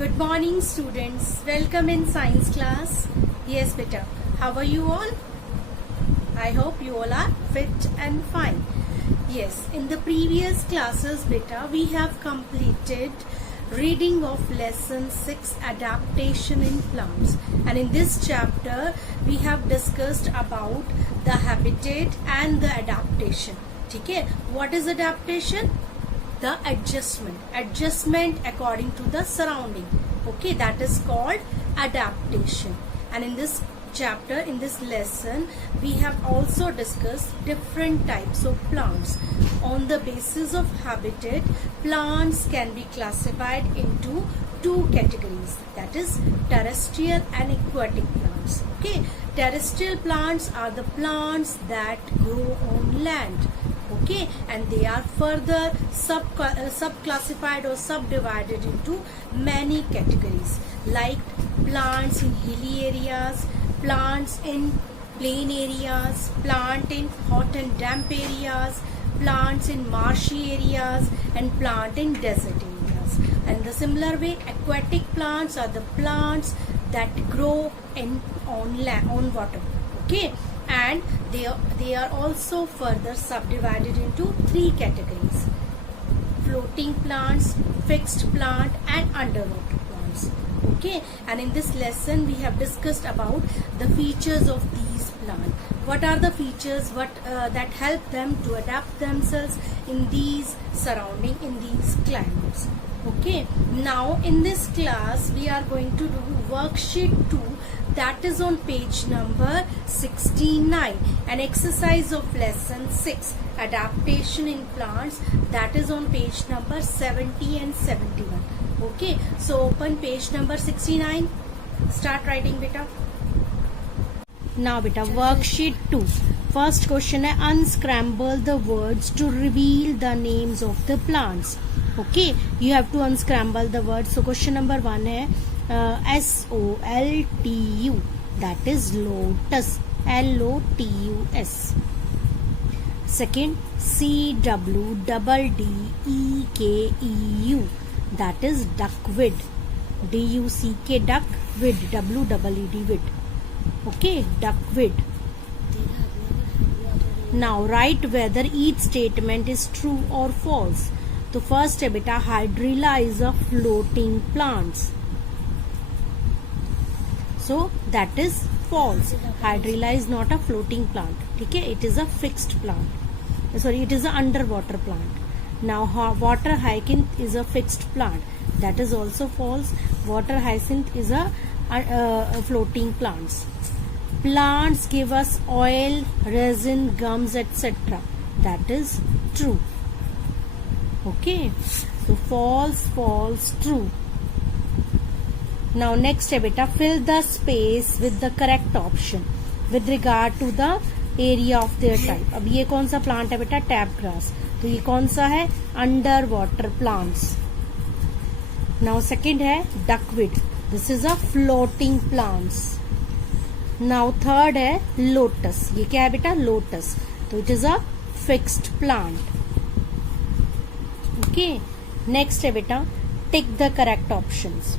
Good morning students. Welcome in science class. Yes beta. How are you all? I hope you all are fit and fine. Yes, in the previous classes beta we have completed reading of lesson 6 adaptation in plants, and in this chapter we have discussed about the habitat and the adaptation. Okay, what is adaptation? The adjustment according to the surrounding. Okay, that is called adaptation. And in this chapter, in this lesson, we have also discussed different types of plants. On the basis of habitat, plants can be classified into two categories, that is terrestrial and aquatic plants. Okay, terrestrial plants are the plants that grow on land. Okay, and they are further subclassified or subdivided into many categories, like plants in hilly areas, plants in plain areas, plant in hot and damp areas, plants in marshy areas, and plant in desert areas. And the similar way, aquatic plants are the plants that grow on land, on water. Okay, and they are also further subdivided into three categories: floating plants, fixed plant, and underwater plants. Okay, and in this lesson we have discussed about the features of these plants. What are the features that help them to adapt themselves in these surrounding, in these climates. Okay, now in this class we are going to do worksheet 2, that is on page number 69, an exercise of lesson 6 adaptation in plants, that is on page number 70 and 71. Okay, so open page number 69, start writing beta. Now beta, worksheet 2, first question है unscramble the words to reveal the names of the plants. Okay, you have to unscramble the words. So question number 1 है SOLTU, that is lotus, LOTUS. Second, CWDDEKEU, that is duckweed, DUCK, duck, weed, WEED, weed. Okay, duckweed. Now write whether each statement is true or false. तो first है बेटा, hydrilla is a floating plants, so that is false. Hydrilla is not a floating plant. ठीक है, it is a fixed plant, sorry it is a under water plant. Now water hyacinth is a fixed plant, that is also false. Water hyacinth is a floating plants. Plants give us oil, resin, gums, etc. That is true. Okay, so false, false, true. Now next है बेटा, fill the space with the correct option with regard to the area of their type. अब ये कौन सा plant है बेटा? Tape grass. तो ये कौन सा है? Under water plants. Now second है duckweed, this is a floating plants. Now third है लोटस, ये क्या है बेटा? लोटस. तो it is a fixed plant. Okay, next है बेटा, tick the correct options.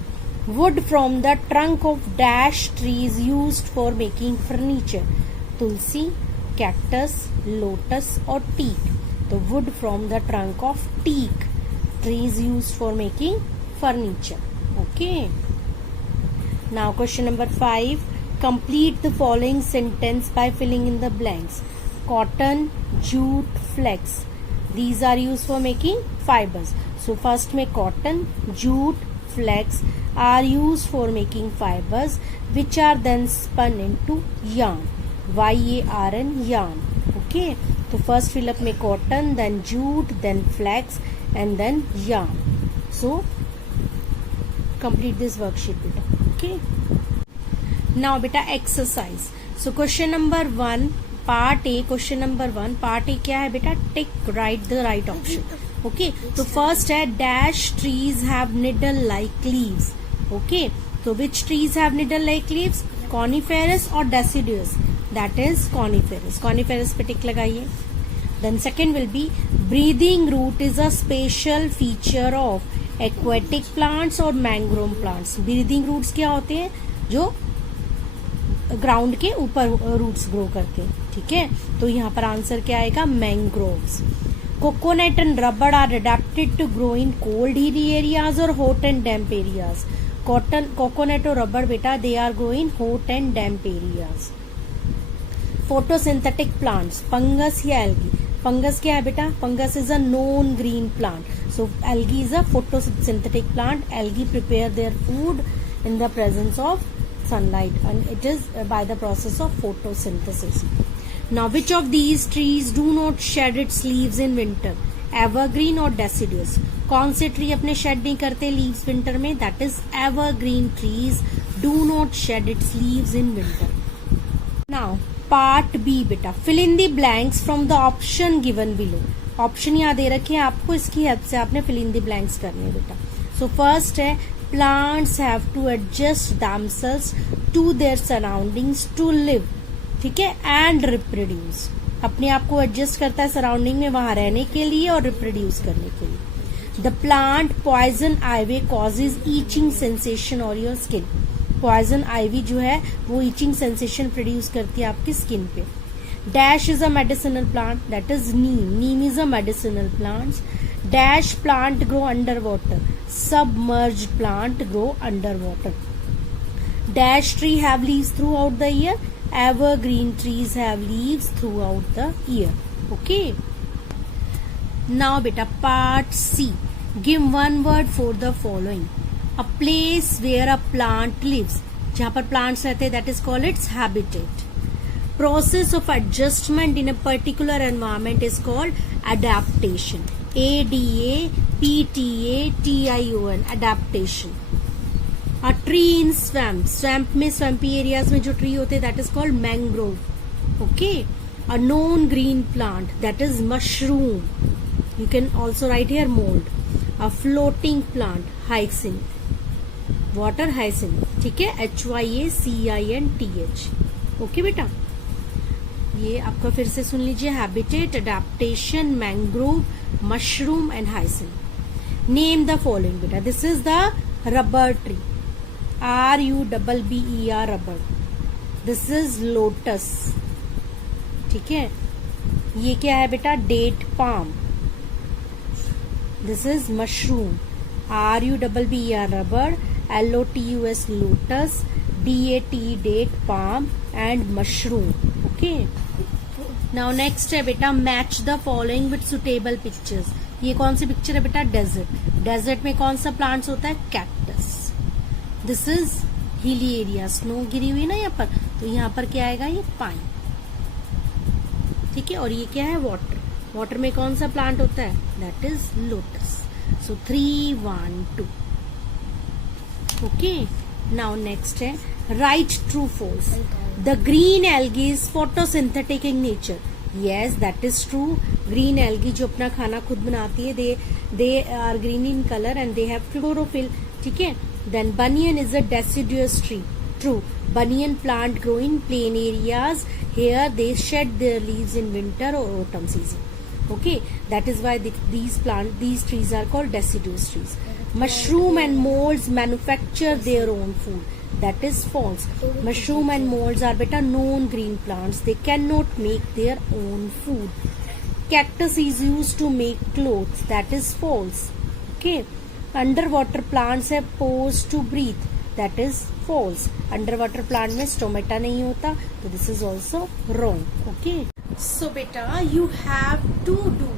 Wood from the trunk of dash trees used for making furniture. Tulsi, cactus, lotus और teak. तो wood from the trunk of teak, trees used for making furniture. Okay, now question number 5, complete the following sentence by filling in the blanks. Cotton, jute, flax, these are used for making fibers. So first में cotton, jute, flax are used for making fibers which are then spun into yarn, YARN, yarn. Okay, so first fill up में cotton, then jute, then flax and then yarn. So complete this worksheet beta. Okay, now beta exercise. So question number 1 part A, question number 1 part A क्या है बेटा? Tick, right the right option. Okay, तो first है dash trees have needle like leaves. Okay, तो which trees have needle like leaves? Coniferous और deciduous, that is coniferous. Coniferous पे tick लगाइए. Then second will be breathing root is a special feature of aquatic plants और mangrove plants. Breathing roots क्या होते हैं, जो ground के ऊपर रूट्स ग्रो करते हैं, ठीक है। तो यहाँ पर आंसर क्या आएगा, mangroves. Coconut and rubber are adapted to grow in cold hilly areas और hot and damp areas. Coconut और रबर बेटा they are grow in hot and damp areas. Photosynthetic plants, fungus या एल्गी। फंगस क्या है बेटा, fungus is a non green plant, so algae is a photosynthetic plant. Algae prepare their food in the presence of sunlight, and it is by the process of photosynthesis. Now, which of these trees do not shed its leaves in winter? Evergreen or deciduous? कौन से tree अपने shed नहीं करते leaves winter में? That is evergreen trees do not shed its leaves in winter. Now part B बेटा, fill in the blanks from the option given below. Option यहाँ दे रखे हैं आपको, इसकी हेल्प से आपने फिल इन द ब्लैंक्स करने हैं बेटा। सो फर्स्ट है, plants have to adjust themselves to their surroundings to live, ठीक है, and reproduce। अपने आप को एडजस्ट करता है सराउंडिंग में वहां रहने के लिए और रिप्रोड्यूस करने के लिए। The plant poison ivy causes itching sensation on your skin. Poison ivy जो है वो ईचिंग सेंसेशन प्रोड्यूस करती है आपकी स्किन पे। Dash is a medicinal plant, that is Neem. Neem is a medicinal plant. Dash plant grow under water, submerged plant grow underwater. Dash tree have leaves throughout the year, evergreen trees have leaves throughout the year. Okay, now beta part C, give one word for the following. A place where a plant lives, जहाँ पर plants रहते हैं, that is called its habitat. Process of adjustment in a particular environment is called adaptation. ADAPTATION, adaptation. A tree in swamp, swamp में swampy areas में जो tree होते हैं that is called mangrove. Okay, a non green plant that is mushroom. You can also write here mold. A floating plant, hyacinth, water hyacinth, ठीक है, HYACINTH. Okay बेटा, ये आपका फिर से सुन लीजिए, habitat, adaptation, mangrove, mushroom and hyacinth. Name the following बेटा। This is the rubber tree, RUBBER, rubber. This is lotus, ठीक है। ये क्या है बेटा, date palm. This is mushroom, RUBBER, rubber, LOTUS, lotus, DAT, date palm and mushroom. Okay, now next है बेटा, match the following with suitable pictures. ये कौन सी पिक्चर है बेटा, डेजर्ट। डेजर्ट में कौन सा प्लांट्स होता है, cactus. This is hilly area, snow गिरी हुई ना यहाँ पर, तो यहाँ पर क्या आएगा, ये पाइन, ठीक है। और ये क्या है, वाटर। वाटर में कौन सा प्लांट होता है, that is lotus. So 3, 1, 2। Okay, now next है, right true false. The green algae is photosynthetic in nature. Yes, that is true. Green algae जो अपना खाना खुद बनाती है, they are green in color and they have chlorophyll. ठीक है. Then banyan is a deciduous tree. True. Banyan plant grow in plain areas. Here they shed their leaves in winter or autumn season. Okay, that is why these trees are called deciduous trees. Mushroom and molds manufacture their own food. That is false. Mushroom and molds are beta known green plants. They cannot make their own food. Cactus is used to make clothes. That is false. Okay. Underwater plants have pores to breathe. That is false. Underwater plant में stomata नहीं होता, तो this is also wrong. Okay. So beta, you have to do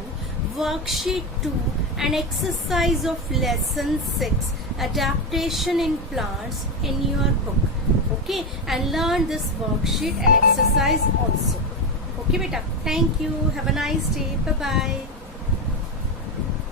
worksheet 2 and exercise of lesson 6, adaptation in plants, in your book. Okay, and learn this worksheet and exercise also. Okay beta, thank you, have a nice day, bye bye.